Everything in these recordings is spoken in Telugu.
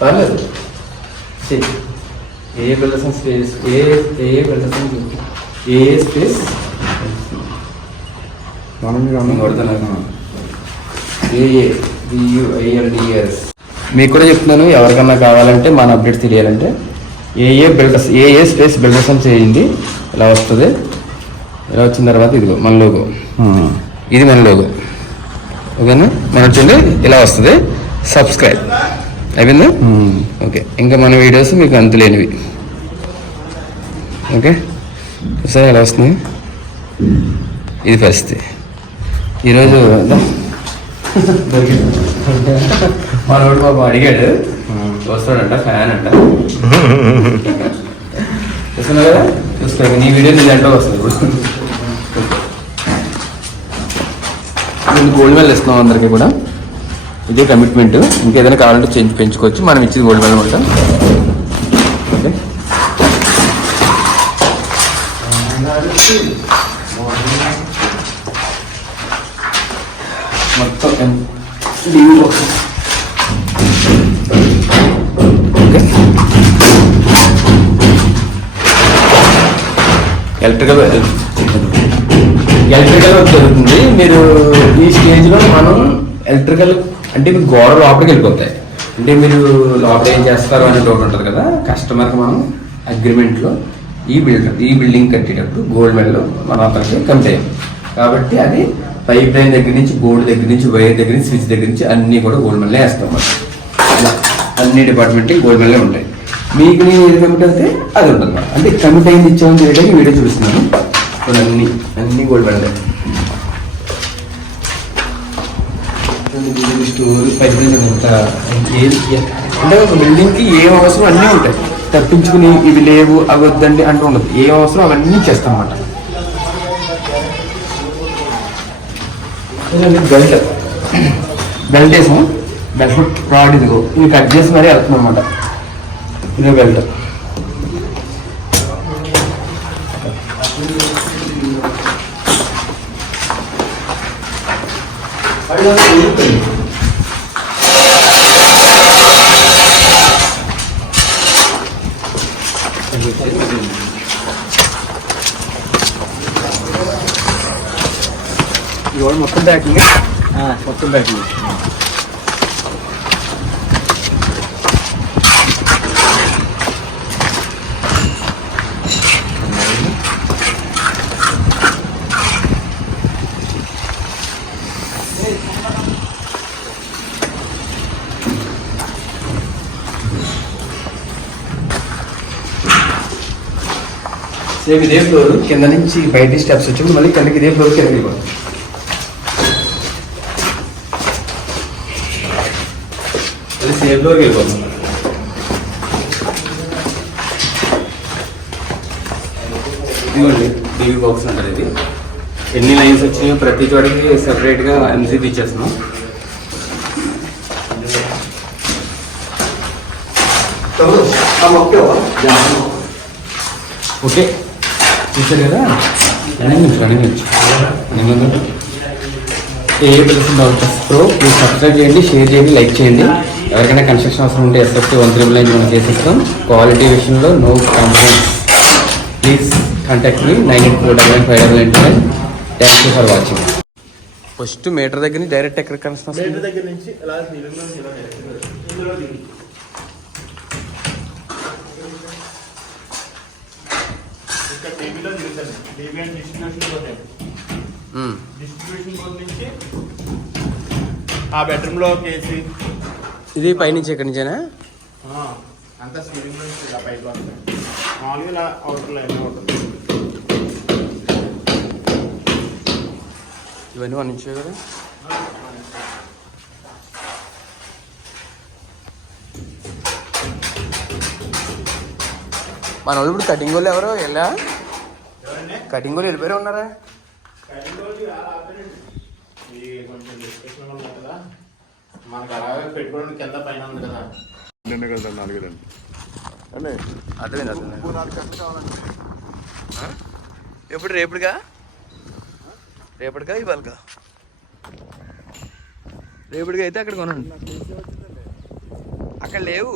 పర్లేదు. ఏ బిల్డర్సన్ స్పేస్ ఏ బిల్డర్సన్ ఏ స్పేస్ AABUILDERS. మీకు కూడా చెప్తున్నాను, ఎవరికన్నా కావాలంటే మన అప్డేట్స్ తెలియాలంటే ఏ స్పేస్ బిల్డర్స్ అని చేయండి. ఇలా వస్తుంది. ఇలా వచ్చిన తర్వాత ఇదిగో మన లోగో, ఇది మన లోగో. ఓకేనా? మన వచ్చింది ఇలా వస్తుంది. సబ్స్క్రైబ్ అయిపోయిందా? ఓకే. ఇంకా మన వీడియోస్ మీకు అంతులేనివి. ఓకే సార్, ఎలా వస్తుంది? ఇది పరిస్థితి. ఈరోజు మనోడు బాబు అడిగాడు, వస్తాడంట ఫ్యాన్ అంట. చూస్తున్నా కదా, చూసుకో. నీ వీడియో నీ దాంట్లో వస్తుంది. నేను గోల్డ్ మెడల్ ఇస్తున్నాం అందరికీ కూడా. ఇదే కమిట్మెంట్. ఇంకేదైనా కావాలంటే పెంచుకోవచ్చు. మనం ఇచ్చేది గోల్డ్ మెడల్ ఉంటాం. ఓకే. మొత్తం లీవ్ బాక్స్. ఎలక్ట్రికల్ వర్క్ జరుగుతుంది. మీరు ఈ స్టేజ్లో మనం ఎలక్ట్రికల్ అంటే మీకు గోడ లోపలికి వెళ్ళిపోతాయి. అంటే మీరు లోపల ఏం చేస్తారు అనే డౌట్ ఉంటుంది కదా. కస్టమర్కి మనం అగ్రిమెంట్లో ఈ బిల్డింగ్ కట్టేటప్పుడు గోల్డ్ మెడల్ మనం అతనికి కమిట్ అయ్యాం కాబట్టి అది పైప్ లైన్ దగ్గర నుంచి, బోర్డు దగ్గర నుంచి, వైర్ దగ్గర నుంచి, స్విచ్ దగ్గర నుంచి అన్నీ కూడా గోల్డ్ మెడలే వేస్తాం. అన్ని డిపార్ట్మెంట్కి గోల్డ్ మెడలే ఉంటాయి. మీకు నేను ఏది కమిట్ అయితే అది ఉంటుంది. అంటే కమిట్ అయింది ఇచ్చామని తెలియడానికి వీడియో చూపిస్తున్నాను. అన్ని గోల్డ్ మెడలే. స్టోర్ పైప్ లైన్ అంటే ఒక బిల్డింగ్కి ఏం అవసరం అన్నీ ఉంటాయి. తప్పించుకుని ఇవి లేవు అవి వద్దండి అంటూ ఉండదు. ఏం అవసరం అవన్నీ చేస్తాం అన్నమాట. బెల్ట్ వేసాం. బెల్ట్ రాడ్ ఇదిగో ఇది కట్ చేసి మరీ వెళ్తున్నాం అనమాట. ఇదో బెల్ట్. ఇవాళ మొత్తం ప్యాకింగ్. మొత్తం ప్యాకింగ్. సేమ్ ఇదే ఫ్లోర్. కింద నుంచి బయట స్టెప్స్ వచ్చి మళ్ళీ కిందకి ఇదే ఫ్లోర్ కిందకి వెళ్ళిపోతుంది. సేమ్ ఫ్లోర్కి వెళ్ళిపోతుంది. ఇదిగోండి టీవీ బాక్స్ అంటారు. ఇది ఎన్ని లైన్స్ వచ్చినాయో ప్రతి చోటికి సెపరేట్గా ఎంసీబీ ఇచ్చేస్తున్నాం. ఓకే చూసారు కదా. ఏ బిల్డర్స్ డెవలపర్స్ ప్రో మీరు సబ్స్క్రైబ్ చేయండి, షేర్ చేయండి, లైక్ చేయండి. ఎవరికైనా కన్స్ట్రక్షన్ అవసరం ఉంటే ఎస్ఎఫ్టీ 139 మనం చేసేస్తాం. క్వాలిటీ విషయంలో no compromise. Please contact me 98499599. Thank you for watching. First meter దగ్గర నుంచి డైరెక్ట్ ఎక్కడ కన్స్ట్రక్షన్ మీటర్ దగ్గర నుంచి డిస్ట్రిబ్యూషన్ బోర్డ్ నుంచి ఆ బెడ్రూమ్ లో కేసి ఇది పైనుంచి ఎక్కడి నుంచేనా అంతా సీలింగ్ నుంచి పైకి వస్తాయి. మామూలుగా అవుటర్ లైన్ ఉంటుంది. ఇవన్నీ వన్ ఇంచే కదా. మన వాళ్ళు ఇప్పుడు కటింగ్ వాళ్ళు ఎవరో వెళ్ళా కటింగ్ వాళ్ళు వెళ్ళిపోయి ఉన్నారా? మనకు అలాగే పెట్టుకోవడానికి కింద పైన ఉంది కదా. అర్థమైంది. ఎప్పుడు రేపటిగా ఇవ్వాలిగా రేపటిగా అయితే అక్కడ కొనండి. అక్కడ లేవు,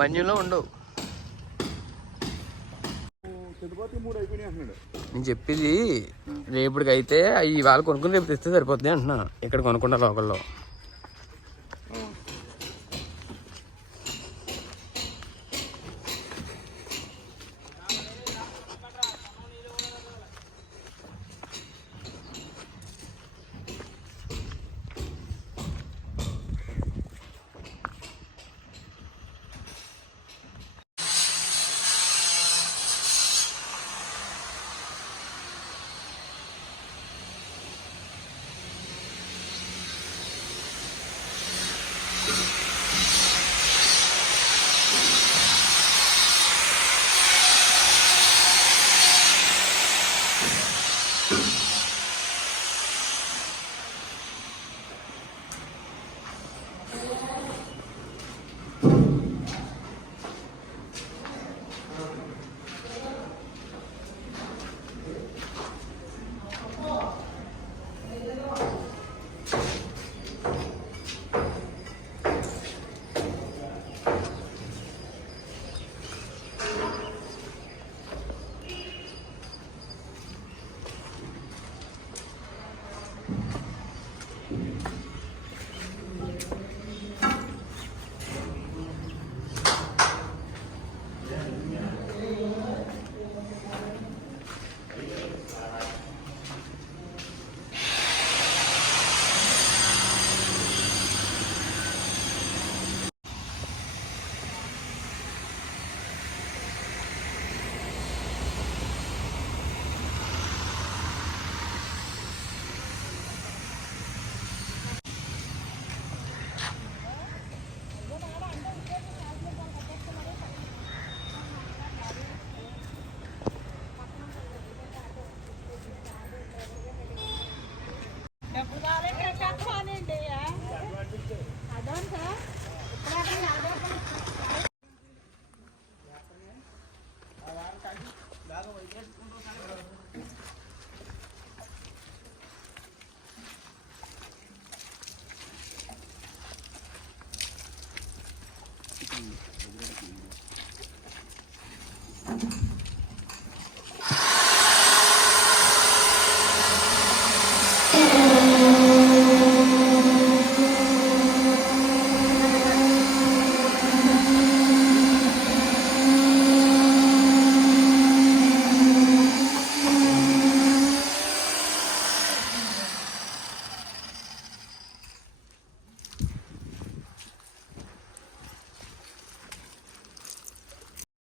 మన్యూలో ఉండవు. నేను చెప్పింది రేపటికి అయితే ఇవాళ కొనుక్కుని రేపు తెస్తే సరిపోతుంది అంటున్నా. ఇక్కడ కొనుక్కున్నా లోకల్లో.